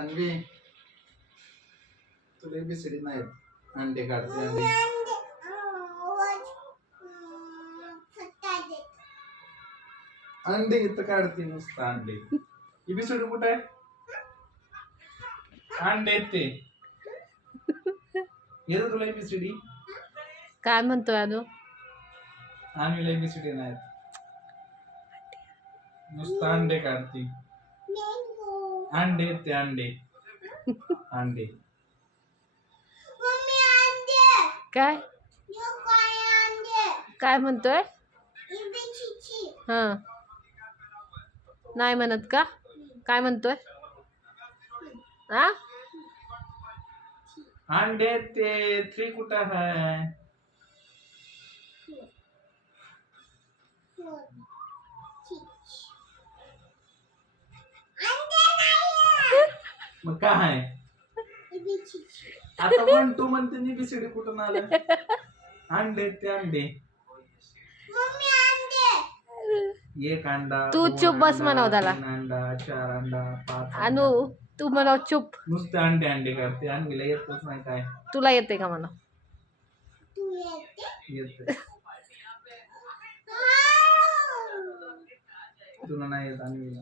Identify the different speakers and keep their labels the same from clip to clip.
Speaker 1: अंडी तुले बी सिडी नाही अंडी काढते अंडी अंडी इथं काढते नुसतं अंडी ही बी सिडी कुठे अंडे ते येतो तुला बी सिडी
Speaker 2: काय म्हणतोय अनु
Speaker 1: आम्ही लय बी सिडी नाही नुसतं अंडे काढते अंडे ते अंडे अंडे
Speaker 3: मम्मी अंडे काय यू काय अंडे
Speaker 2: काय म्हणतोय
Speaker 3: चीची
Speaker 2: नाही म्हणत का काय म्हणतोय
Speaker 1: अंडे ते थ्री कुठं आहे मग काय आहे आता पण तू म्हणते मी कुठून आलं अंडे ते अंडे एक अंडा
Speaker 2: तू चुप बस म्हणा चार
Speaker 1: अंडा
Speaker 2: अनु तू म्हणा चुप
Speaker 1: नुसते अंडे अंडे करते आणि येत नाही काय
Speaker 2: तुला येते का म्हणा
Speaker 1: तुला नाही येत अंडीला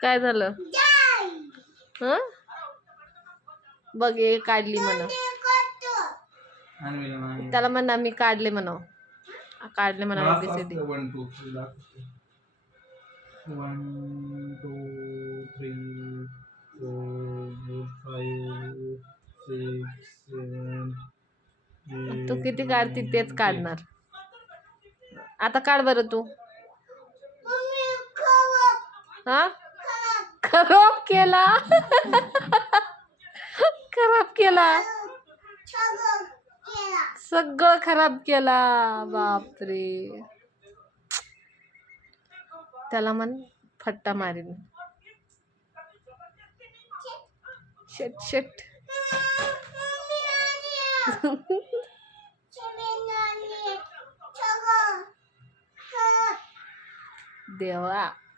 Speaker 2: काय झालं बघे काढली
Speaker 3: म्हण
Speaker 2: त्याला म्हणा मी काढले म्हण काढले म्हणा तू किती काढती तेच काढणार आता काढ बर तू हा खराब केला खराब केला सगळं खराब केला बापरे त्याला मन फट्टा मारीन शेट
Speaker 3: शेट
Speaker 2: देवा